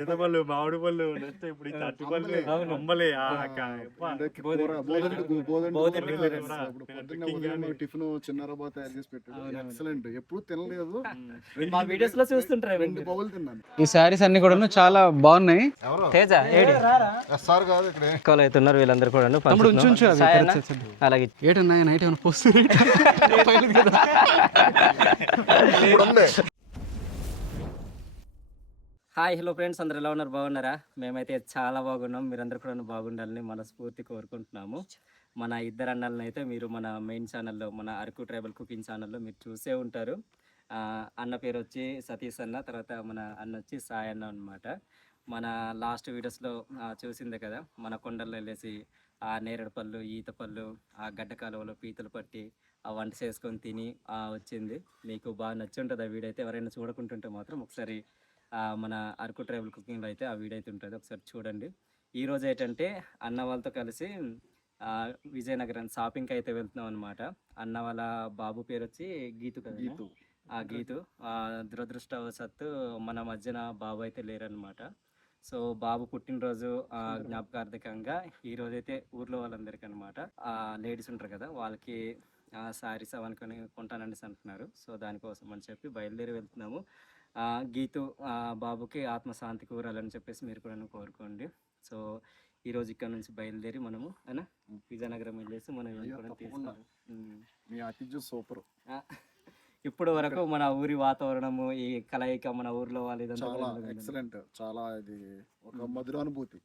ఈత పళ్ళు, మామిడి పళ్ళు, నెక్స్ట్ ఇప్పుడు ఈ అరటి పళ్ళు, అంబలి, టిఫిన్ చిన్నారబా తయారు చేసి పెట్టాడు. ఎక్సలెంట్. ఎప్పుడు తినలేదు. మా వీడియోస్ లో చూస్తుంటారు. 2 బౌల్ తిన్నాను. ఈ శారీస్ అన్ని కూడా చాలా బాగున్నాయి. తేజ ఏడి సార్ కాదు ఇక్కడ ఎక్కువ అవుతున్నారు వీళ్ళందరూ కూడా. తమ్ముడు ఉంచు అలాగే ఏటన్నా నైట్ ఏమైనా పోస్తుంది. హాయ్ హలో ఫ్రెండ్స్, అందరు ఎలా ఉన్నారు? బాగున్నారా? మేమైతే చాలా బాగున్నాం. మీరందరూ కూడా బాగుండాలని మనస్ఫూర్తి కోరుకుంటున్నాము. మన ఇద్దరు అన్నలను అయితే మీరు మన మెయిన్ ఛానల్లో, మన అరకు ట్రైబల్ కుకింగ్ ఛానల్లో మీరు చూసే ఉంటారు. అన్న పేరు వచ్చి సతీష్ అన్న, తర్వాత మన అన్న వచ్చి సాయి అన్న అనమాట. మన లాస్ట్ వీడియోస్లో చూసిందే కదా, మన కొండల్లో వెళ్ళేసి ఆ నేరేడు పళ్ళు, ఈత పళ్ళు, ఆ గడ్డ కాలువలో పీతలు పట్టి ఆ వంట చేసుకొని తిని వచ్చింది. మీకు బాగా నచ్చి ఉంటుంది ఆ వీడియో అయితే. ఎవరైనా చూడకుంటుంటే మాత్రం ఒకసారి మన అరకు ట్రైబల్ కుకింగ్లో అయితే ఆ వీడియో అయితే ఉంటుంది, ఒకసారి చూడండి. ఈరోజు ఏంటంటే అన్న వాళ్ళతో కలిసి విజయనగరం షాపింగ్కి అయితే వెళ్తున్నాం అనమాట. అన్న వాళ్ళ బాబు పేరు వచ్చి గీతు కదా. గీతు దురదృష్టవశాత్తు మన మధ్యన బాబు అయితే లేరనమాట. సో బాబు పుట్టినరోజు జ్ఞాపకార్థకంగా ఈరోజు అయితే ఊర్లో వాళ్ళందరికీ అనమాట, లేడీస్ ఉంటారు కదా, వాళ్ళకి శారీస్ అవనుకొని కొంటానండి అంటున్నారు. సో దానికోసం అని చెప్పి బయలుదేరి వెళ్తున్నాము. గీతు బాబుకి ఆత్మశాంతి కూరాలని చెప్పేసి మీరు కూడా కోరుకోండి. సో ఈరోజు ఇక్కడ నుంచి బయలుదేరి మనము అయినా విజయనగరం వెళ్ళేసి మనం తీసుకున్నాం. సూపర్. ఇప్పుడు వరకు మన ఊరి వాతావరణము, ఈ కలయిక, మన ఊర్లో వాళ్ళు చాలా ఎక్సలెంట్. చాలా ఇది ఒక మధుర అనుభూతి.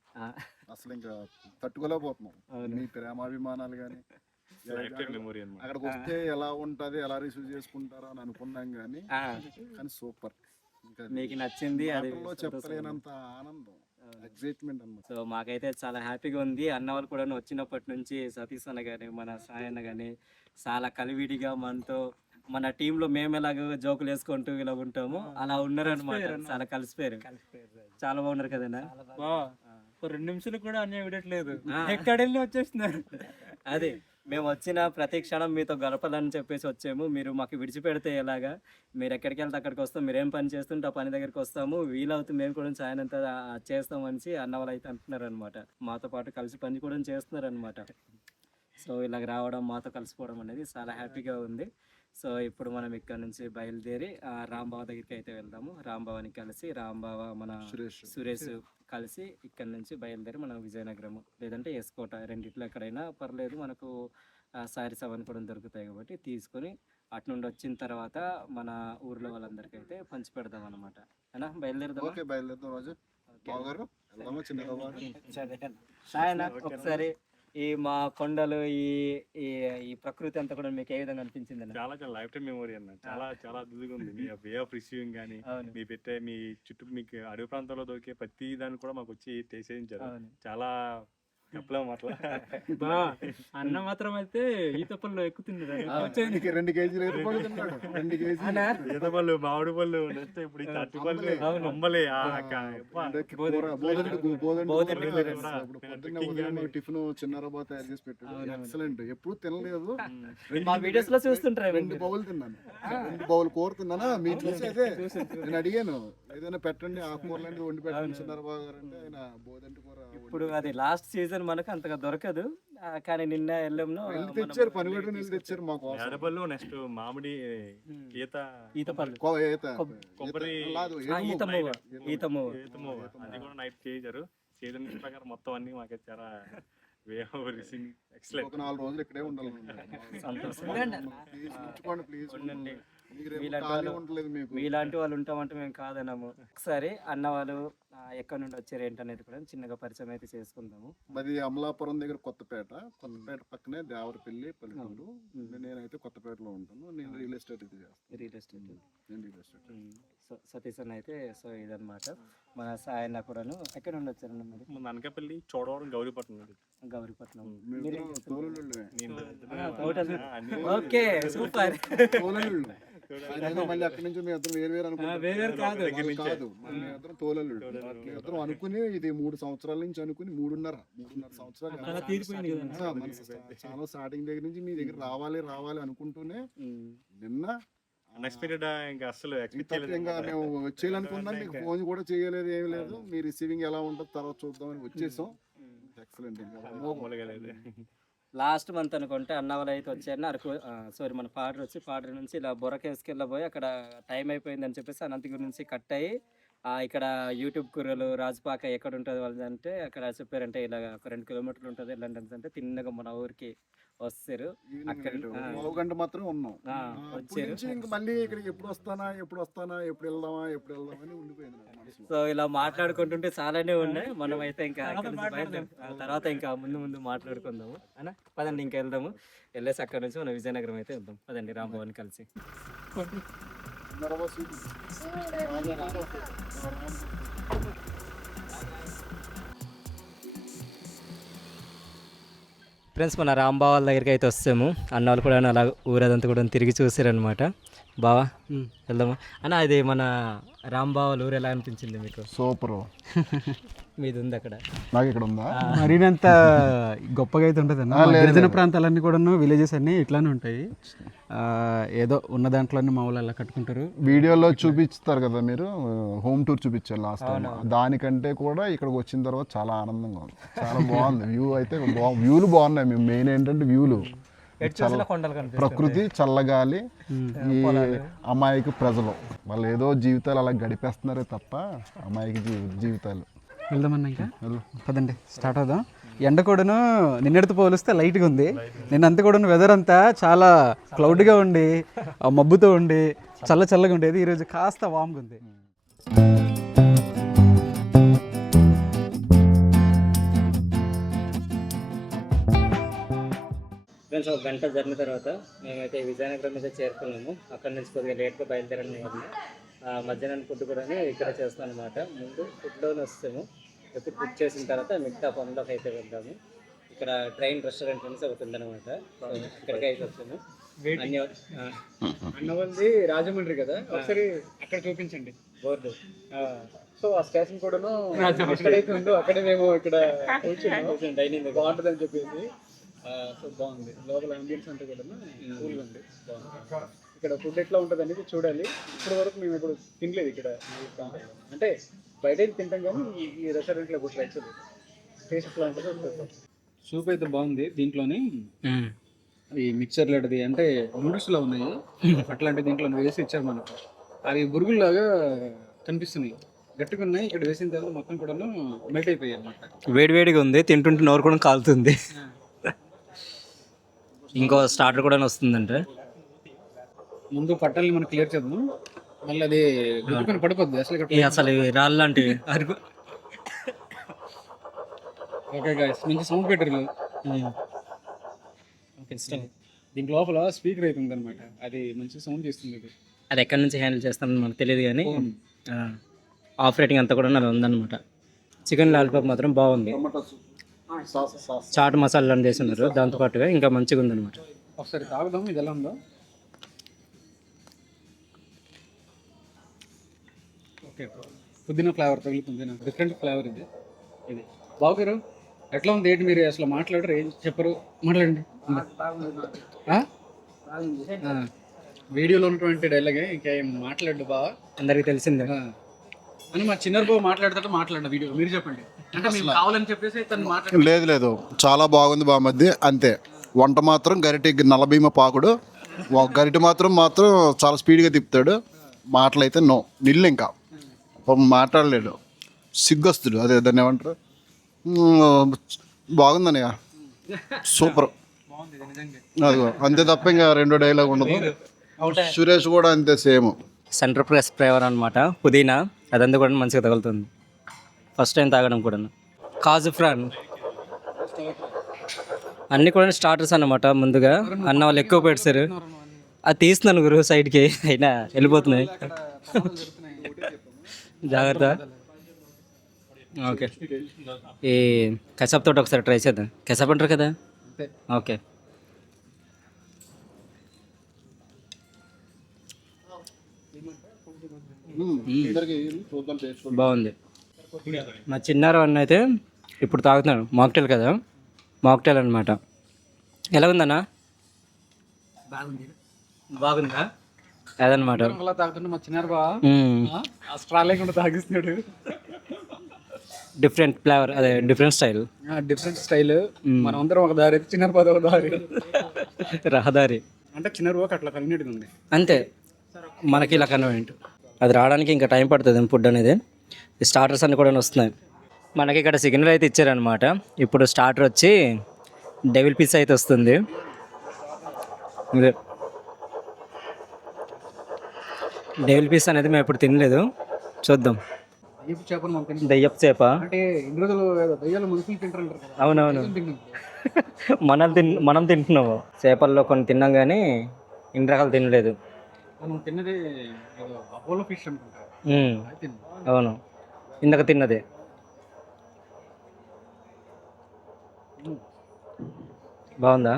అసలు ఇంకా తట్టుకోలేకపోతున్నాం. మీ ప్రేమాభిమానాలు కానీ అక్కడికి వస్తే ఎలా ఉంటది, ఎలా రిసీవ్ చేసుకుంటారో అని అనుకున్నాం కానీ సూపర్. మీకు నచ్చింది, అది చెప్పలేనంత ఆనందం, ఎక్సైట్మెంట్ అన్నమాట. సో మాకైతే చాలా హ్యాపీగా ఉంది. అన్న వాళ్ళు కూడా వచ్చినప్పటి నుంచి సతీష్ అన్న కానీ, మన సాయి అన్న కానీ చాలా కలివిడిగా మనతో, మన టీంలో మేము ఎలాగ జోకులు వేసుకుంటూ ఇలా ఉంటాము అలా ఉన్నారు అనమాట. చాలా కలిసిపోయారు. చాలా బాగున్నారు కదన్నా. 2 నిమిషాలు కూడా అన్నీ విడట్లేదు, ఎక్కడెళ్ళి వచ్చేస్తున్నారు. అదే మేము వచ్చిన ప్రతి క్షణం మీతో గడపాలని చెప్పేసి వచ్చాము. మీరు మాకు విడిచిపెడితే ఎలాగా? మీరు ఎక్కడికి వెళ్తే అక్కడికి వస్తాం, మీరు ఏం పని చేస్తుంటే ఆ పని దగ్గరికి వస్తాము, వీలవుతుంది మేము కూడా సాయనంతా చేస్తామని అన్న వాళ్ళు అయితే అంటున్నారు అనమాట. మాతో పాటు కలిసి పని కూడా చేస్తున్నారు అనమాట. సో ఇలాగ రావడం, మాతో కలిసిపోవడం అనేది చాలా హ్యాపీగా ఉంది. సో ఇప్పుడు మనం ఇక్కడ నుంచి బయలుదేరి రాంబావ దగ్గరికి అయితే వెళ్దాము. రాంబావని కలిసి, రాంబావ మన సురేష్ కలిసి ఇక్కడ నుంచి బయలుదేరి మనం విజయనగరం లేదంటే ఎస్కోట, రెండిట్లో ఎక్కడైనా పర్లేదు, మనకు శారీస్ అవన్నీ కూడా దొరుకుతాయి కాబట్టి తీసుకొని అటు నుండి వచ్చిన తర్వాత మన ఊర్లో వాళ్ళందరికీ అయితే పంచి పెడదాం అనమాట. అయినా బయలుదేరదాం. ఒకసారి ఈ మా కొండలు, ఈ ప్రకృతి అంతా కూడా మీకు ఏ విధంగా అనిపించింది? చాలా చాలా లైఫ్ టైం మెమరీ అన్న. చాలా చాలా అద్భుతంగా ఉంది. మీ వే ఆఫ్ రిసీవింగ్ కానీ, మీ పెట్టే, మీ చుట్టూ మీకు అడవి ప్రాంతంలో దొరికే ప్రతి దాన్ని కూడా మాకు వచ్చి టేస్ట్ చేయించారు. చాలా చెప్పలేము అట్లా. అన్న మాత్రం అయితే ఈత పళ్ళు ఎక్కుతుంది. 2 కేజీలు ఈత పళ్ళు, మామిడి పళ్ళు, నెక్స్ట్ ఇప్పుడు ఈ అరటి పళ్ళు, అంబలి, టిఫిన్ చిన్నారబా తయారు చేసి పెట్టాడు. ఎక్సలెంట్. ఎప్పుడు తినలేదు. మా వీడియోస్ లో చూస్తుంటారు. 2 బౌల్ తిన్నాను. 2 బౌల్ కూర తిన్నానా? మీరు చూసేదే నేను అడిగాను, ఏదైనా పెట్టండి ఆకుకూరలు వండి పెట్టండి చిన్నారబా గారు అంటే ఆయన బోదంటి కూర. ఇప్పుడు అది లాస్ట్ సీజన్ మనకు అంతగా దొరకదు, కానీ నిన్న వెళ్ళాము తెచ్చారు, పనిగొడ్డు నీళ్ళు తెచ్చారు మాకు. పళ్ళు, నెక్స్ట్ మామిడి, ఈత పళ్ళు, కొబ్బరి, ఈత మూవ అది కూడా నైట్ చేయించారు. సీజన్ ప్రకారం మొత్తం అన్ని మాకు చాలా వే ఆఫ్ రిసీవింగ్ ఎక్సలెంట్. ఒక 4 రోజులు ఇక్కడే ఉండాలి. మీలాంటి వాళ్ళు ఉంటామంటే మేము కాదన్నాము. ఒకసారి అన్న వాళ్ళు ఎక్కడి నుండి వచ్చారు ఏంటనేది కూడా చిన్నగా పరిచయం అయితే చేసుకుందాము. మాది అమలాపురం దగ్గర కొత్తపేట పక్కనే దేవరపల్లి పల్లెటూరు. నేనైతే కొత్తపేటలో ఉంటాను. నేను రియల్ ఎస్టేట్ అయితే చేస్తాను. Real estate. సో సతీష్ అన్న అయితే సో ఇదనమాట. మన సాయన్న కూడాను ఎక్కడ నుండి వచ్చారన్న? మరి అనకాపల్లి, చోడవరం, గౌరీపట్నం. Okay super. మళ్ళీ అక్కడి నుంచి మీ ఇద్దరు వేరు కాదు, ఇద్దరం తోలలు. ఇద్దరం అనుకుని ఇది 3 సంవత్సరాల నుంచి అనుకుని 3.5 సంవత్సరాలు చాలా స్టార్టింగ్ దగ్గర నుంచి మీ దగ్గర రావాలి అనుకుంటూనే నిన్న అన్ఎక్స్పెక్టెడ్, ఇంకా అసలు ఎక్స్పెక్ట్ చేయలేదు. ఇంకా మేము వచ్చేయాలనుకున్నాం, మీకు ఫోన్ కూడా చేయలేదు, ఏమి లేదు. మీ రిసీవింగ్ ఎలా ఉంటుంది తర్వాత చూద్దామని వచ్చేసాం. ఎక్సలెంట్. మామూలుగా లేదు. లాస్ట్ మంత్ అనుకుంటే అన్నవరం అయితే వచ్చారని అరకు సారీ మన పాడర్ వచ్చి పాడర్ నుంచి ఇలా బొరకేసుకెళ్ళబోయి అక్కడ టైం అయిపోయిందని చెప్పేసి అనంతగిరి నుంచి కట్ అయ్యి ఇక్కడ యూట్యూబ్ కూరలు రాజపాక ఎక్కడ ఉంటుంది వాళ్ళది అంటే అక్కడ చెప్పారంటే ఇలా ఒక 2 కిలోమీటర్లు ఉంటుంది లండన్ అంటే తిన్నగా మన ఊరికి వస్తారు. అక్కడ గంట మాత్రం ఉన్నాం. వచ్చారు. ఇంకా మళ్ళీ ఇక్కడికి ఎప్పుడు వస్తానా ఎప్పుడు వెళ్దామా అని ఉండిపోయింది నాకు మనసులో. సో ఇలా మాట్లాడుకుంటుంటే చాలానే ఉన్నాయి. మనం అయితే ఇంకా తర్వాత ఇంకా ముందు మాట్లాడుకుందాము అన్న. పదండి ఇంకా వెళ్దాము. వెళ్ళేసి అక్కడ నుంచి మనం విజయనగరం అయితే వెళ్దాం. పదండి రాంభవన్ కలిసి. ఫ్రెండ్స్ మన రాంబావ వాళ్ళ దగ్గరికి అయితే వస్తాము. అన్న వాళ్ళు కూడా అలా ఊరదంతా కూడా తిరిగి చూసారనమాట. బావా వెళ్దామా అన్న? అది మన రాంబావ వాళ్ళ ఊరు ఎలా అనిపించింది మీకు? సూపర్. మీది ఉంది అక్కడ, నాకు ఇక్కడ ఉందా? మరినంత గొప్పగా అయితే ఉంటుంది అన్న. గిరిజన ప్రాంతాలన్నీ కూడాను విలేజెస్ అన్నీ ఇట్లానే ఉంటాయి. ఏదో ఉన్న దాంట్లోనే మా వాళ్ళు అలా కట్టుకుంటారు. వీడియోలో చూపిస్తారు కదా మీరు, హోమ్ టూర్ చూపించారు లాస్ట్ టైం. దానికంటే కూడా ఇక్కడికి వచ్చిన తర్వాత చాలా ఆనందంగా ఉంది. చాలా బాగుంది. వ్యూ అయితే వ్యూలు బాగున్నాయి. మేము మెయిన్ ఏంటంటే వ్యూలు, ప్రకృతి, చల్లగాలి, ఈ అమాయక ప్రజలు వాళ్ళు ఏదో జీవితాలు అలా గడిపేస్తున్నారే తప్ప అమాయక జీవితాలు. వెళ్దామన్నా ఇంకా పదండి స్టార్ట్ అవుదాం. ఎండ కూడాను నిన్నటితో పోలిస్తే లైట్గా ఉంది. నిన్నంతా కూడా వెదర్ అంతా చాలా క్లౌడ్గా ఉండి మబ్బుతో ఉండి చల్లగా ఉండేది. ఈరోజు కాస్త వామ్గా ఉంది. ఫ్రెండ్స్ ఒక గంట జరిగిన తర్వాత మేమైతే విజయనగరం మీద చేరుకున్నాము. అక్కడ నుంచి కొద్దిగా లేట్గా బయలుదేరడం వల్ల మధ్యాహ్నం ఫుడ్ కూడా ఇక్కడ చేస్తాం అనమాట. ముందు ఫుడ్లోనే వస్తాము. ఎప్పుడు కుక్ చేసిన తర్వాత మిగతా పనులకు అయితే వెళ్దాము. ఇక్కడ ట్రైన్ రెస్టారెంట్ నుంచి ఒకటి ఉందన్నమాట. ఇక్కడికి అయితే వచ్చాము. అన్నవల్ది రాజమండ్రి కదా, ఒకసారి అక్కడ చూపించండి బోర్డు. సో ఆ స్టేషన్ కూడాను ఎక్కడైతే ఉందో అక్కడే మేము ఇక్కడ డైనింగ్ బాగుంటుందని చెప్పేసి. సో బాగుంది. లోపల అంబియన్స్ అంతా కూడా కూల్గా ఉంది, బాగుంది. ఇక్కడ ఫుడ్ ఎట్లా ఉంటుంది అనేది చూడాలి. ఇప్పటి వరకు మేము ఇప్పుడు తినలేదు ఇక్కడ అంటే బయట తింటాం కానీ ఈ రెస్టారెంట్లో కూడా ట్రై చేయలేదు. టేస్ట్ ఎట్లా ఉంటుందో. సూప్ అయితే బాగుంది. దీంట్లోని ఈ మిక్చర్ లాంటిది అంటే నూడిల్స్లో ఉన్నాయి అట్లాంటి దీంట్లో వేసి ఇచ్చారు మనకు. అవి బురుగుల్లాగా కనిపిస్తున్నాయి, గట్టిగా ఉన్నాయి. ఇక్కడ వేసిన తర్వాత మొత్తం కూడా మెల్ట్ అయిపోయాయి అన్నమాట. వేడివేడిగా ఉంది, తింటుంటే నోరు కూడా కాలుతుంది. ఇంకో స్టార్టర్ కూడా వస్తుందంటే ముందు పట్టాలని మనం క్లియర్ చేద్దాం, మళ్ళీ అది గుర్తుకొని పడిపోద్ది అసలు రాళ్ళు లాంటి అరుగు. ఓకే గాయ్స్, మంచి సౌండ్ పెట్టరు. ఓకే దీని లోపల స్పీకర్ అవుతుంది అనమాట, అది మంచి సౌండ్ చేస్తుంది. అది ఎక్కడి నుంచి హ్యాండిల్ చేస్తామని మనకు తెలియదు కానీ ఆపరేటింగ్ అంతా కూడా నాకు ఉందన్నమాట. చికెన్ లాలీపాప్ మాత్రం బాగుంది. చాట్ మసాలా వేసి ఉన్నారు దాంతోపాటుగా, ఇంకా మంచిగా ఉందన్నమాట. ఒకసారి తాగుదాం ఇది ఎలా ఉందో. ఓకే పుదీనా ఫ్లేవర్ తగులుతుంది నాకు, డిఫరెంట్ ఫ్లేవర్ ఇది. బాగుగారు ఎట్లా ఉంది ఏంటి? మీరు అసలు మాట్లాడరు, ఏం చెప్పరు, మాట్లాడండి. వీడియోలో ఉన్నటువంటి డైలాగే ఇంకేం మాట్లాడు బాగా, అందరికి తెలిసిందే అని మా చిన్నారు బాబు మాట్లాడిన వీడియో మీరు చెప్పండి. అంటే మేము కావాలని చెప్పేసి తను మాట్లాడు. లేదు చాలా బాగుంది బామద్ది, అంతే. వంట మాత్రం గరిటె నల్లభీమ పాకుడు, ఒక గరిటె మాత్రం చాలా స్పీడ్గా తిప్పుతాడు. మాటలైతే నిల్లు ఇంకా మాట్లాడలేడు, సిగ్గొస్తుడు. అదే దాన్ని ఏమంటారు, బాగుందన్నయ్య, సూపర్. అదిగో అంతే తప్ప ఇంకా రెండో డైలాగ్ ఉండదు. సురేష్ కూడా అంతే సేమ్. సెంటర్ ప్రెస్ ఫ్లేవర్ అనమాట, పుదీనా అదంతా కూడా మంచిగా తగులుతుంది. ఫస్ట్ టైం తాగడం కూడా. కాజు ఫ్రాన్ అన్నీ కూడా స్టార్టర్స్ అన్నమాట. ముందుగా అన్న వాళ్ళు ఎక్కువ పెడతారు, అది తీస్తున్నాను గురు సైడ్కి, అయినా వెళ్ళిపోతున్నాయి. జాగ్రత్త. ఓకే ఈ కెచప్ తోటి ఒకసారి ట్రై చేద్దాం. కెచప్ అంటారు కదా, ఓకే. బాగుంది. మా చిన్నారు అన్న అయితే ఇప్పుడు తాగుతున్నాడు మాక్టైల్ కదా, మాక్టైల్ అనమాట. ఎలా ఉందన్నా? బాగుందా? అదనమాట. అలా తాగుతుంటే మా చిన్నారు బా ఆ స్ట్రా లేకుండా తాగిస్తున్నాడు. డిఫరెంట్ ఫ్లేవర్, అదే డిఫరెంట్ స్టైల్, డిఫరెంట్ స్టైల్. మనం అందరం ఒక దారి అయితే చిన్నారు బాధ ఒక దారి. రహదారి అంటే చిన్నారు బాగా అట్లా కన్వీనియంట్గా ఉంది అంతే, మనకి ఇలా కన్వీనియంట్. అది రావడానికి ఇంకా టైం పడుతుంది ఫుడ్ అనేది. ఈ స్టార్టర్స్ అన్ని కూడా వస్తున్నాయి మనకి. ఇక్కడ సిగ్నల్ అయితే ఇచ్చారనమాట. ఇప్పుడు స్టార్టర్ వచ్చి డెవిల్ పీస్ అయితే వస్తుంది. ఇదే డెవిల్ పీస్ అనేది మేము ఇప్పుడు తినలేదు, చూద్దాం. చేపలు మనం తిన్నాం. దెయ్యపు చేప అంటే ఇన్ని రోజులు దయ్యాలు మనుషులు తింటారంటారు కదా. అవునవును, మనం తింటున్నాము. చేపల్లో కొన్ని తిన్నాం కానీ ఇన్ని రకాలు తినలేదు. మనం తిన్నది అపోలో ఫిష్ అనుకుంటా. అవును, ఇందాక తిన్నదే. బాగుందా?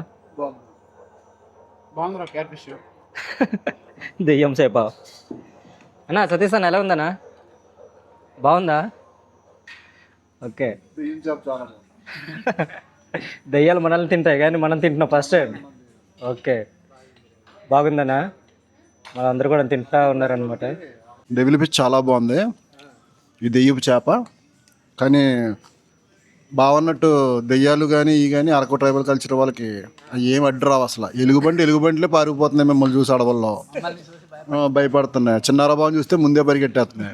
బాగుంది రా క్యాట్ ఫిష్. దెయ్యం చేప అన్నా. సతీష్ అన్న ఎలా ఉందన్నా? బాగుందా? ఓకే. దెయ్యాలు మనల్ని తింటాయి కానీ మనం తింటున్నాం ఫస్ట్ టైం. ఓకే, బాగుందన్నా. వాళ్ళందరూ కూడా తింటా ఉన్నారనమాట. డెవిల్ ఫిష్ చాలా బాగుంది. ఈ దెయ్యపు చేప కానీ బాగున్నట్టు దెయ్యాలు కానీ ఈ కానీ అరకు ట్రైబల్ కల్చర్ వాళ్ళకి ఏం అడ్డు రావు అసలు. ఎలుగుబంటిలే పారిపోతున్నాయి మిమ్మల్ని చూసి అడవుల్లో, భయపడుతున్నాయి. చిన్నారా బాబు చూస్తే ముందే పరిగెట్టేస్తున్నాయి.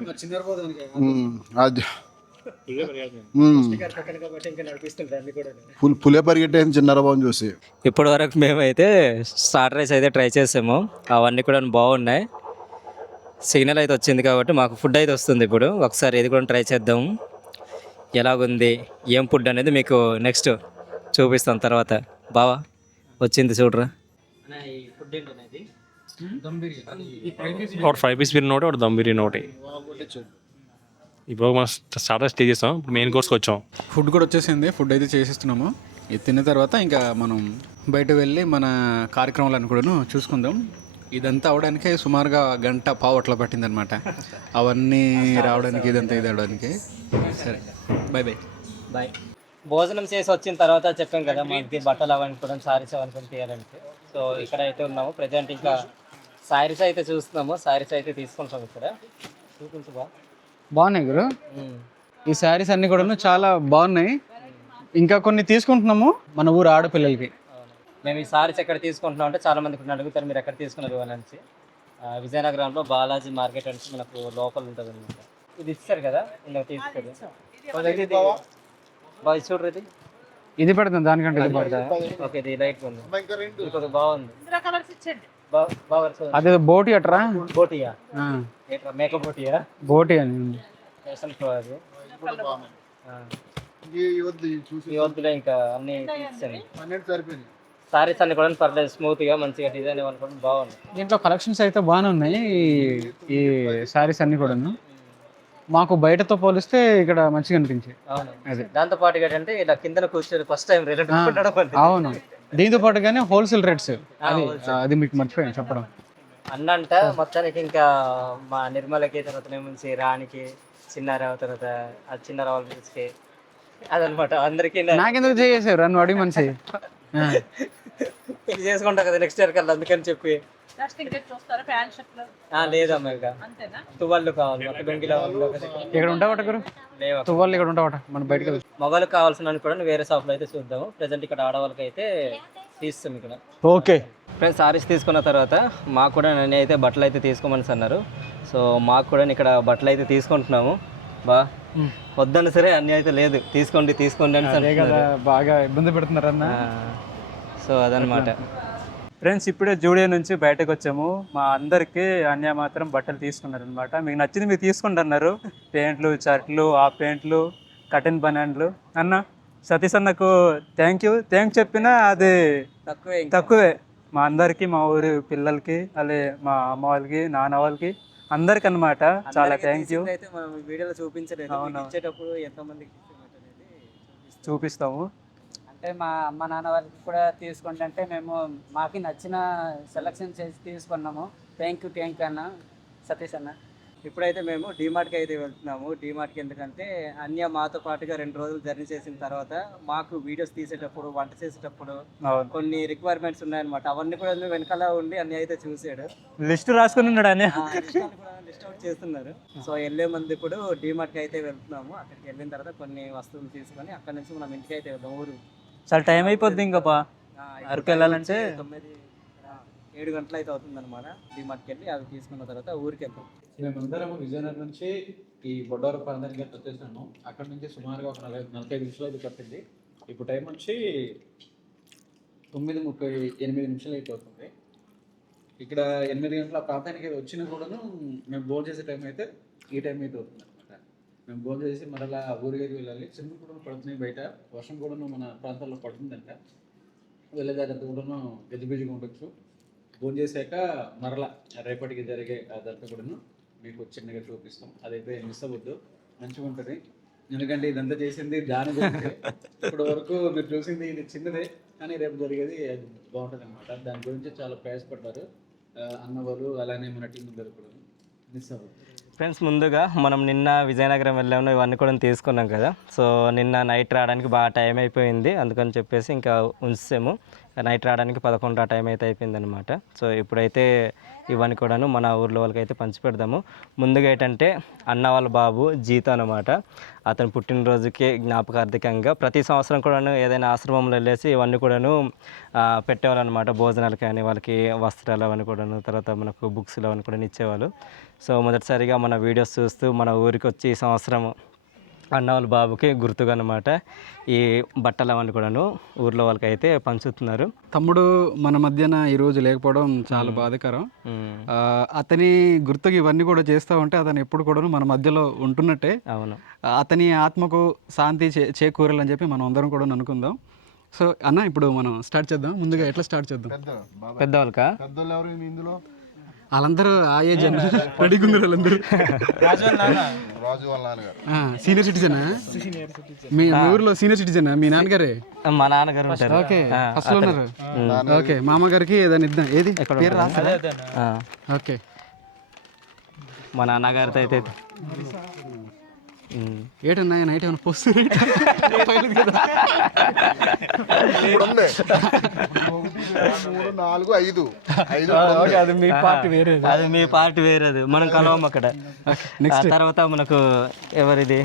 పులే పరిగెట్టేసింది చిన్నారా బాబు చూసి. ఇప్పటి వరకు మేమైతే స్టార్టర్ రైస్ అయితే ట్రై చేసాము, అవన్నీ కూడా బాగున్నాయి. సిగ్నల్ అయితే వచ్చింది కాబట్టి మాకు ఫుడ్ అయితే వస్తుంది. ఇప్పుడు ఒకసారి ఇది కూడా ట్రై చేద్దాం, ఎలాగుంది ఏం ఫుడ్ అనేది మీకు నెక్స్ట్ చూపిస్తాం తర్వాత. బావా వచ్చింది చూడరా. ఒక 5 పీస్ బిర్యానీ ఒకటి, ఒక దమ్ బిర్యానీ ఒకటి. ఇప్పుడు మనం స్టార్టర్ స్టే చేస్తాం, ఇప్పుడు మెయిన్ కోర్స్కి వచ్చాం. ఫుడ్ కూడా వచ్చేసింది. ఫుడ్ అయితే చేసిస్తున్నాము. ఇది తిన్న తర్వాత ఇంకా మనం బయట వెళ్ళి మన కార్యక్రమాలను కూడా చూసుకుందాం. ఇదంతా అవడానికి సుమారుగా గంట పావు అట్లా పట్టిందనమాట. అవన్నీ రావడానికి ఇదంతా ఇది అవడానికి. సరే, బాయ్ బాయ్ బాయ్. భోజనం చేసి వచ్చిన తర్వాత చెప్పాం కదా మనకి బట్టలు అవనుకోవడం, సారీస్ అవనుకోవడం తీయాలంటే. సో ఇక్కడ అయితే ఉన్నాము ప్రజెంట్. ఇంకా సారీస్ అయితే చూస్తున్నాము, సారీస్ అయితే తీసుకుంటాం. ఇక్కడ చూపించు బా. బాగున్నాయి గురు. ఈ శారీస్ అన్నీ కూడా చాలా బాగున్నాయి. ఇంకా కొన్ని తీసుకుంటున్నాము మన ఊరు ఆడపిల్లలకి. మేము ఈ సారీస్ ఎక్కడ తీసుకుంటున్నాం అంటే చాలా మంది కొన్ని అడుగుతారు, మీరు ఎక్కడ తీసుకున్నారు అని. విజయనగరంలో బాలాజీ మార్కెట్ అంటే మనకు లోపల ఉంటుంది అనమాట. ఇది ఇస్తారు కదా, ఇందులో తీసుకెళ్ళి బాగా చూడరు. ఇది పెడతాం దానికంటే ఇది పెడతా. ఓకే, ఇది లైట్ ఉంది, ఇది బాగుంది. అదే బోటి అట్రా. బోటియా? మేకప్ బోటియా? బోటి అని ఫ్యాషన్ షో అది. ఈ వద్దులే, ఇంకా అన్ని సరిపోయింది. సారీస్ అన్ని కూడా పర్లేదు, స్మూత్ గా మంచిగా డిజైన్ ఇవ్వనుకోవడం బాగుంది. దీంట్లో కలెక్షన్స్ అయితే బాగానే ఉన్నాయి. ఈ సారీస్ అన్ని కూడా మాకు బయటతో పోలిస్తే ఇక్కడ మంచిగా అనిపించాయి. అదే దాంతో పాటు ఏంటంటే ఇలా కింద కూర్చొని ఫస్ట్ టైం అవును. దీంతో పాటుగానే హోల్సేల్ రేట్స్, అది మీకు మర్చిపోయాను చెప్పడం. అన్నంట మొత్తానికి ఇంకా మా నిర్మలకి, తర్వాత నుంచి రానికి, చిన్నారావు, తర్వాత ఆ చిన్నారావు వాళ్ళకి అదనమాట. అందరికి నాకెందుకు చేసేసారు రన్ను అడిగి మనిషి చేసుకుంటా కదా నెక్స్ట్ ఇయర్ కల్లా, అందుకని చెప్పి. లేదమ్మా, ఇక తువ్వాళ్ళు కావాలి. ఇక్కడ ఉంటావట గురు, తువ్వాళ్ళు ఇక్కడ ఉంటావట. మనం బయటకు మగవాళ్ళకి కావాల్సిన కూడా వేరే షాప్లో అయితే చూద్దాము. ప్రజెంట్ ఇక్కడ ఆడవాళ్ళకి అయితే తీస్తాం ఇక్కడ. ఓకే ఫ్రెండ్స్, సారీస్ తీసుకున్న తర్వాత మాకు కూడా నేను అయితే బట్టలు అయితే తీసుకోమని అన్నారు. సో మాకు కూడా ఇక్కడ బట్టలు అయితే తీసుకుంటున్నాము. వద్దన్న సరే అన్నీ అయితే లేదు, తీసుకోండి తీసుకోండి అని కదా బాగా ఇబ్బంది పెడుతున్నారన్న. సో అదనమాట ఫ్రెండ్స్. ఇప్పుడే జూడియో నుంచి బయటకు వచ్చాము. మా అందరికీ అన్య మాత్రం బట్టలు తీసుకున్నారు అనమాట. మీకు నచ్చింది మీరు తీసుకుంటున్నారు. ప్యాంట్లు, షర్ట్లు, ఆ ప్యాంట్లు, కటన్ బనాన్లు. అన్న సతీష్ అన్నకు థ్యాంక్ చెప్పినా అది తక్కువే. మా అందరికీ, మా ఊరి పిల్లలకి, అలాగే మా అమ్మ వాళ్ళకి, నాన్న వాళ్ళకి, అందరికి అనమాట చాలా థ్యాంక్ యూ. వీడియోలో చూపించలేదు, ఇచ్చేటప్పుడు ఎంతమందికి చూపిస్తాము. అంటే మా అమ్మ నాన్న వాళ్ళకి కూడా తీసుకోండి అంటే మేము మాకు నచ్చిన సెలెక్షన్ చేసి తీసుకున్నాము. థ్యాంక్ యూ అన్న సతీష్ అన్న. ఇప్పుడైతే మేము డీమార్ట్కి అయితే వెళ్తున్నాము. డీమార్ట్కి ఎందుకంటే అన్య మాతో పాటుగా 2 రోజులు జర్నీ చేసిన తర్వాత మాకు వీడియోస్ తీసేటప్పుడు, వంట చేసేటప్పుడు కొన్ని రిక్వైర్మెంట్స్ ఉన్నాయన్నమాట. అవన్నీ కూడా వెనకాల ఉండి అన్ని అయితే చూసాడు. లిస్ట్ రాసుకుని ఉన్నాడు అని లిస్ట్ అవుట్ చేస్తున్నారు. సో వెళ్ళే ముందు ఇప్పుడు డీమార్ట్కి అయితే వెళ్తున్నాము. అక్కడికి వెళ్ళిన తర్వాత కొన్ని వస్తువులు తీసుకొని అక్కడ నుంచి మనం ఇంటికి అయితే వెళ్దాం. ఊరు చాలా టైం అయిపోద్ది ఇంకా అరకు వెళ్ళాలంటే 7 గంటలు అయితే అవుతుంది అనమాట. డీమార్ట్కి వెళ్ళి అవి తీసుకున్న తర్వాత ఊరికి వెళ్తాం. మేమందరం విజయనగరం నుంచి ఈ బొడ్డవరం ప్రాంతానికి వచ్చేసాము. అక్కడ నుంచి సుమారుగా ఒక 45 నిమిషాలు అయితే పట్టింది. ఇప్పుడు టైం వచ్చి 9:38 నిమిషాలు అయితే అవుతుంది. ఇక్కడ 8 గంటల ప్రాంతానికి వచ్చినా కూడాను మేము భోజనం చేసే టైం అయితే ఈ టైం అయితే అవుతుంది అనమాట. మేము భోజనం చేసి మరలా ఊరిగేకి వెళ్ళాలి. చిన్న కూడా పడుతున్నాయి బయట, వర్షం కూడాను మన ప్రాంతాల్లో పడుతుందంట. వెళ్ళేదాకంతా కూడాను గజిబిజిగా ఉండొచ్చు. భోజనం చేశాక మరలా రేపటికి జరిగే అదంతా కూడాను మీకు చిన్నగా చూపిస్తాం. అదైతే మిస్ అవ్వద్దు, మంచిగా ఉంటుంది. ఎందుకంటే ఇదంతా చేసింది దాని గురించి. ఇప్పటి వరకు మీరు చూసింది ఇది చిన్నదే, కానీ రేపు జరిగేది అది బాగుంటుంది అనమాట. దాని గురించి చాలా ప్రయాసపడ్డారు అన్నవాళ్ళు, అలానే మన టీం అందరూ కూడా. మిస్ అవ్వద్దు ఫ్రెండ్స్. ముందుగా మనం నిన్న విజయనగరం వెళ్ళాము, ఇవన్నీ కూడా తీసుకున్నాం కదా. సో నిన్న నైట్ రావడానికి బాగా టైం అయిపోయింది, అందుకని చెప్పేసి ఇంకా ఉంచాము. నైట్ రావడానికి 11 ఆ టైం అయితే అయిపోయింది అనమాట. సో ఇప్పుడైతే ఇవన్నీ కూడాను మన ఊర్లో వాళ్ళకి అయితే పంచిపెడదాము. ముందుగా ఏంటంటే అన్న వాళ్ళ బాబు జీత అనమాట. అతను పుట్టినరోజుకి జ్ఞాపకార్థకంగా ప్రతి సంవత్సరం కూడాను ఏదైనా ఆశ్రమంలో వెళ్ళేసి ఇవన్నీ కూడాను పెట్టేవాళ్ళు అనమాట. భోజనాలు కానీ, వాళ్ళకి వస్త్రాలు అవన్నీ కూడాను, తర్వాత మనకు బుక్స్లు అవన్నీ కూడా ఇచ్చేవాళ్ళు. సో మొదటిసారిగా మన వీడియోస్ చూస్తూ మన ఊరికి వచ్చి ఈ సంవత్సరం అన్న వాళ్ళ బాబుకి గుర్తుగా అనమాట ఈ బట్టలు అవన్నీ కూడాను ఊర్లో వాళ్ళకి అయితే పంచుతున్నారు. తమ్ముడు మన మధ్యన ఈరోజు లేకపోవడం చాలా బాధాకరం. అతని గుర్తుగా ఇవన్నీ కూడా చేస్తూ ఉంటే అతను ఎప్పుడు కూడా మన మధ్యలో ఉంటున్నట్టే. అవును, అతని ఆత్మకు శాంతి చేకూరాలని చెప్పి మనం అందరం కూడా అనుకుందాం. సో అన్న ఇప్పుడు మనం స్టార్ట్ చేద్దాం. ముందుగా ఎట్లా స్టార్ట్ చేద్దాం? పెద్దవాళ్ళకా? పెద్దోళ్ళు ఎవరు ఇందులో? వాళ్ళందరూ ఆ ఏజ్ అన్న రెడీగా ఉన్నారు. వాళ్ళందరూ రాజు వాళ్ళ నాన్నగారు సీనియర్ సిటిజనా? మీ ఊర్లో సీనియర్ సిటిజనా మీ నాన్నగారే? మా నాన్నగారు ఉంటారు. ఓకే, ఫస్ట్ లో ఉన్నారు. ఓకే, మామగారికి ఏదైనా ఇద్దాం. ఏది పేరు రాస్తారా? ఓకే, మా నాన్నగారితో అయితే ఏటన్నా నైట్ ఏమైనా పోస్తుంది? 3, 4, 5. అది మీ పార్టీ వేరే, అది మీ పార్టీ వేరేది. మనం కలవం అక్కడ. నెక్స్ట్ తర్వాత మనకు ఎవరిది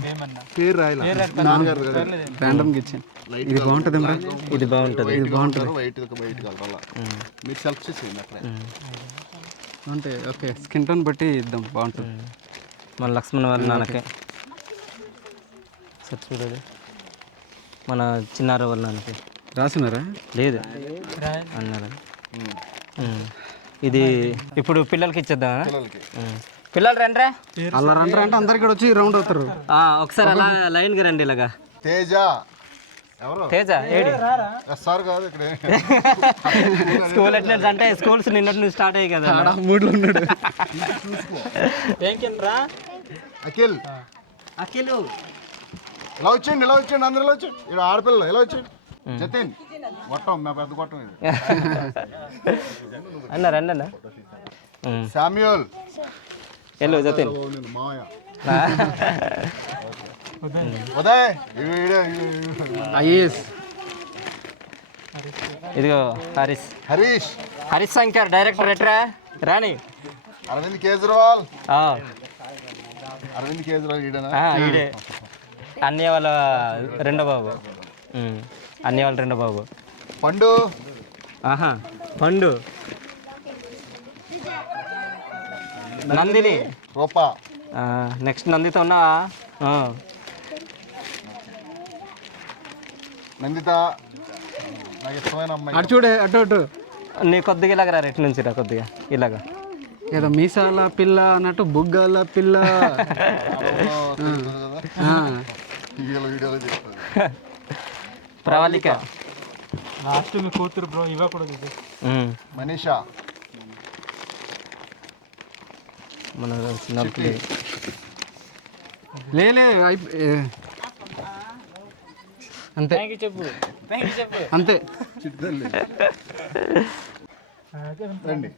పేరు రాయాలి, ర్యాండమ్గా ఇచ్చాను. ఇది బాగుంటుంది, ఇది బాగుంటుంది, ఇది బాగుంటుంది. వైట్ మీరు సెలెక్ట్ చేసేయండి అంటే ఓకే, స్కిన్ టోన్ బట్టి ఇద్దాం, బాగుంటుంది. మన లక్ష్మణ్ వాళ్ళ నాన్నకే చూడదు, మన చిన్నార వాళ్ళ నాన్నకి రాసినారా? లేదు అన్నారు. ఇది ఇప్పుడు పిల్లలకి ఇచ్చేద్దామా? పిల్లలు రండి, అలా రండి అంటే అందరికి వచ్చి రౌండ్ అవుతారు. ఒకసారి అలా లైన్గా రండి. ఇలాగా తేజ ఎవరు? తేజ ఏడి సార్ కాదు ఇక్కడ స్కూల్ అటెండెన్స్ అంటే స్కూల్స్ నిన్నటి నుంచి స్టార్ట్ అయ్యాయి కదా. మూడ్లో ఉన్నాడు. అఖిల్, అఖిల్ ఇలా వచ్చేయండి, ఇలా వచ్చేయండి, అందరూ ఇలా వచ్చేయండి. ఇక్కడ ఆడపిల్లలు ఇలా వచ్చేయండి. జతిన్ గొట్టం, మా పెద్ద గొట్టం ఇది. అన్న రండి అన్న. శామ్యూల్ హలో జతిన్ మావయ్య. ఉదయ్ ఐఏఎస్. ఇదిగో హరీష్, హరీష్ శంకర్ డైరెక్టర్ ఎట్రా రాని. అరవింద్ కేజ్రీవాల్, అరవింద్ కేజ్రీవాల్ ఈడే అన్నయ్య వాళ్ళ రెండో బాబు, అన్నయ్య వాళ్ళ రెండో బాబు. పండు, పండు. నందిని, రూపా. నెక్స్ట్ నందితో ఉన్నావా? నందిత నాకు ఇష్టమైన అమ్మాయి. అటు చూడే, అటు అటు. నీ కొద్దిగా ఇలాగ రా, రెట్ నుంచి రా కొద్దిగా ఇలాగా. ఏదో మీసాల పిల్ల అన్నట్టు బుగ్గల పిల్ల. ప్రవళిక, కూతురు బ్రో ఇవ్వకూడదు. మనీషా, మన చిన్నప్పుడు లేలే అంతే చెప్పు అంతే. రండి.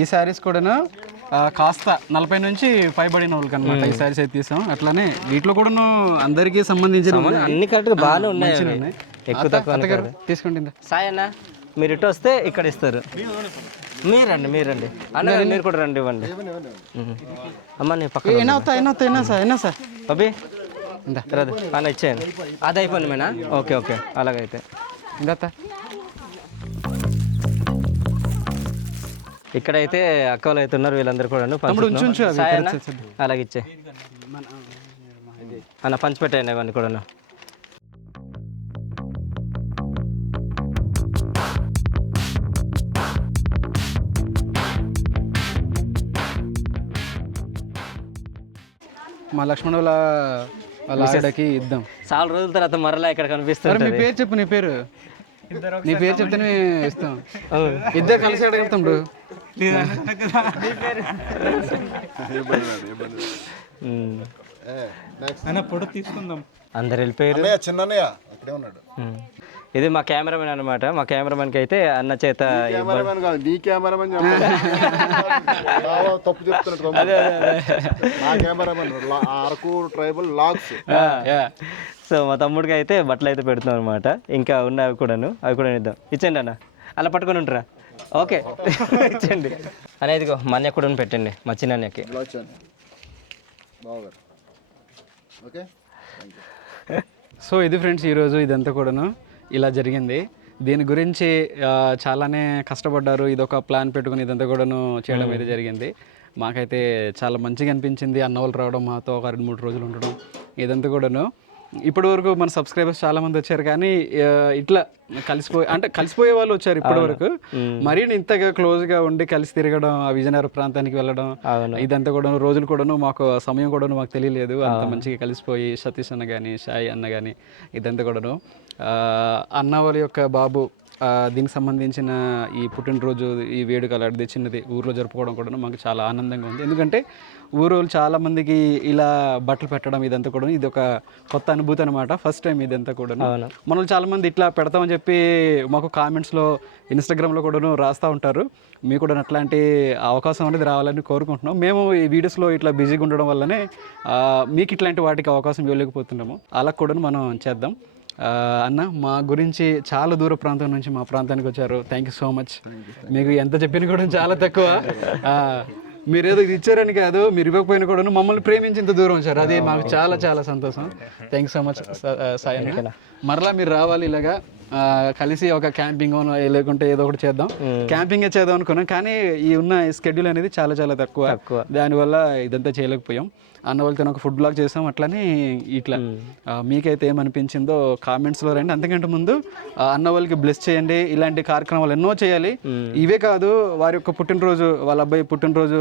ఈ శారీస్ కూడాను కాస్త 40 నుంచి పైబడిన వాళ్ళకి అనమాట ఈ శారీస్ అయితే తీసాం. అట్లానే వీటిలో కూడా అందరికీ సంబంధించిన అన్ని కరెక్ట్గా బాగానే ఉన్నాయి. ఎక్కువ తక్కువ తీసుకుంటుందా సాయి అన్న మీరు ఇటు వస్తే ఇక్కడ ఇస్తారు. మీరండి అన్న మీరు కూడా రండి ఇవ్వండి. అమ్మ నీ పక్కన అయినా సార్ అభి రాదు అన్న ఇచ్చేయండి. అది అయిపోయింది మేనా? ఓకే అలాగైతే ఇందా ఇక్కడైతే అక్క వాళ్ళు అయితే ఉన్నారు, వీళ్ళందరూ కూడా అలాగే ఇచ్చే అన్న పంచిపెట్టాయండి ఇవన్నీ కూడా. మా లక్ష్మణ్ వాళ్ళ ఆవిడకి ఇద్దాం. చాలా రోజుల తర్వాత మరలా ఇక్కడ మీ కనిపిస్తుంది. పేరు చెప్పు, నీ పేరు చెప్తేనే ఇస్తాం. ఇద్దరు కలిసి అడగలుగుతాం బ్రో. అందరు వెళ్ళిపోయారు. ఇది మా కెమెరామెన్ అనమాట. మా కెమెరామెన్కి అయితే అన్న చేత తప్పు చెప్తున్నట్టు సో మా తమ్ముడికి అయితే బట్టలు అయితే పెడుతున్నాం అనమాట. ఇంకా ఉన్నాయి అవి కూడా ఇద్దాం. ఇచ్చండి అన్న, అలా పట్టుకొని ఉంటారా? ఓకే ఇచ్చండి అన్న. ఇదిగో మా అన్నయ్య కూడా పెట్టండి, మా చిన్న అన్నయ్యకి. సో ఇది ఫ్రెండ్స్ ఈరోజు ఇదంతా కూడాను ఇలా జరిగింది. దీని గురించి చాలానే కష్టపడ్డారు. ఇది ఒక ప్లాన్ పెట్టుకుని ఇదంతా కూడాను చేయడం అయితే జరిగింది. మాకైతే చాలా మంచిగా అనిపించింది. అన్న వాళ్ళు రావడం, మాతో ఒక 2-3 రోజులు ఉండడం, ఇదంతా కూడాను. ఇప్పటి వరకు మన సబ్స్క్రైబర్స్ చాలా మంది వచ్చారు, కానీ ఇట్లా కలిసిపోయే వాళ్ళు వచ్చారు ఇప్పటి వరకు. మరీ ఇంతగా క్లోజ్గా ఉండి కలిసి తిరగడం, ఆ విజయనగరం ప్రాంతానికి వెళ్ళడం, ఇదంతా కూడా రోజులు కూడాను మాకు సమయం కూడాను మాకు తెలియలేదు. అంత మంచిగా కలిసిపోయి సతీష్ అన్న కానీ సాయి అన్న కానీ ఇదంతా కూడాను అన్న వాళ్ళ యొక్క బాబు దీనికి సంబంధించిన ఈ పుట్టినరోజు ఈ వేడుక అలాంటిది చిన్నది ఊర్లో జరుపుకోవడం కూడా మాకు చాలా ఆనందంగా ఉంది. ఎందుకంటే ఊరోళ్ళు చాలామందికి ఇలా బట్టలు పెట్టడం ఇదంతా కూడా ఇది ఒక కొత్త అనుభూతి అనమాట. ఫస్ట్ టైం ఇదంతా కూడా. మనల్ని చాలామంది ఇట్లా పెడతామని చెప్పి మాకు కామెంట్స్లో ఇన్స్టాగ్రామ్లో కూడా రాస్తూ ఉంటారు. మీకు కూడా అట్లాంటి అవకాశం అనేది రావాలని కోరుకుంటున్నాం. మేము ఈ వీడియోస్లో ఇట్లా బిజీగా ఉండడం వల్లనే మీకు ఇట్లాంటి వాటికి అవకాశం ఇవ్వలేకపోతున్నాము. అలా కూడా మనం చేద్దాం. అన్న మా గురించి చాలా దూర ప్రాంతం నుంచి మా ప్రాంతానికి వచ్చారు. Thank you so much. మీకు ఎంత చెప్పినా కూడా చాలా తక్కువ. మీరేదో ఇచ్చారని కాదు, మీరు ఇవ్వకపోయినా కూడా మమ్మల్ని ప్రేమించి ఇంత దూరం వచ్చారు. అది మాకు చాలా చాలా సంతోషం. Thank you so much Sai అన్న. మరలా మీరు రావాలి, ఇలాగా కలిసి ఒక క్యాంపింగ్ లేకుంటే ఏదో ఒకటి చేద్దాం. క్యాంపింగే చేద్దాం అనుకున్నాం, కానీ ఈ ఉన్న స్కెడ్యూల్ అనేది చాలా చాలా తక్కువ. దానివల్ల ఇదంతా చేయలేకపోయాం. అన్న వాళ్ళతో ఒక ఫుడ్ బ్లాగ్ చేసాం. అట్లనే ఇట్లా మీకైతే ఏమనిపించిందో కామెంట్స్లో రండి. అంతకంటే ముందు అన్న వాళ్ళకి బ్లెస్ చేయండి. ఇలాంటి కార్యక్రమాలు ఎన్నో చేయాలి. ఇవే కాదు, వారి యొక్క పుట్టినరోజు, వాళ్ళ అబ్బాయి పుట్టినరోజు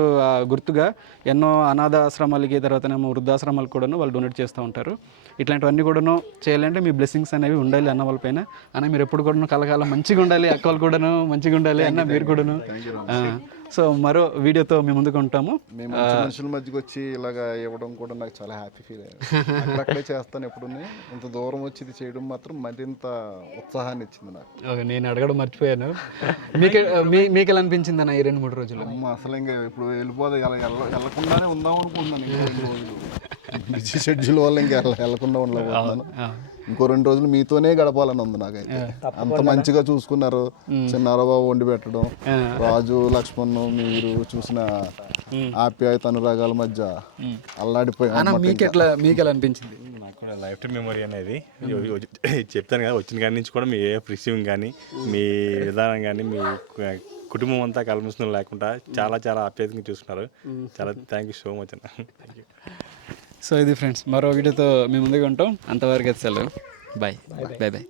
గుర్తుగా ఎన్నో అనాథాశ్రమాలకి, తర్వాతనేమో వృద్ధాశ్రమాలకు కూడాను వాళ్ళు డొనేట్ చేస్తూ ఉంటారు. ఇట్లాంటివన్నీ కూడాను చేయాలంటే మీ బ్లెస్సింగ్స్ అనేవి ఉండాలి అన్న వాళ్ళ పైన. అన్న మీరు ఎప్పుడు కూడాను కలకాలం మంచిగా ఉండాలి, అక్క వాళ్ళు కూడాను మంచిగా ఉండాలి అన్న, మీరు కూడాను. సో మరో వీడియోతో మేము ముందుకు ఉంటాము. మేము మనుషుల మధ్యకి వచ్చి ఇలాగా ఇవ్వడం కూడా నాకు చాలా హ్యాపీ ఫీల్ అయ్యాను. అక్కడే చేస్తాను ఎప్పుడు. ఇంత దూరం వచ్చి ఇది చేయడం మాత్రం మరింత ఉత్సాహాన్ని ఇచ్చింది నాకు. నేను అడగడం మర్చిపోయాను. మీకు ఎలా అనిపించింది అన్న ఈ 2-3 రోజులు? అసలు ఇంకా ఇప్పుడు వెళ్ళిపోతే వెళ్ళకుండానే ఉందాం అనుకుంటున్నాను. బిజీ షెడ్యూల్ వల్ల ఇంకా వెళ్ళకుండా ఉండలేకపోతున్నాను. ఇంకో 2 రోజులు మీతోనే గడపాలని ఉంది నాకైతే. అంత మంచిగా చూసుకున్నారు. చిన్నారాబాబు వండి పెట్టడం, రాజు లక్ష్మణ్ మీరు చూసిన ఆప్యాయత అనురాగాల మధ్య అల్లాడిపోయాను. మీకు ఎలా అనిపించింది? నాకు కూడా లైఫ్ టైం మెమొరీ అనేది చెప్తాను కదా. వచ్చిన కాడి నుంచి కూడా మీ రిసీవింగ్ కానీ, మీ విధానం కానీ, మీ కుటుంబం అంతా కలమిస్తున్న లేకుండా చాలా చాలా ఆప్యాయంగా చూస్తున్నారు. చాలా థ్యాంక్ యూ సో మచ్ అన్న. సో ఇది ఫ్రెండ్స్, మరో వీడియోతో మేము ముందుగా ఉంటాం. అంతవరకు అయితే సెలవు. Bye bye bye.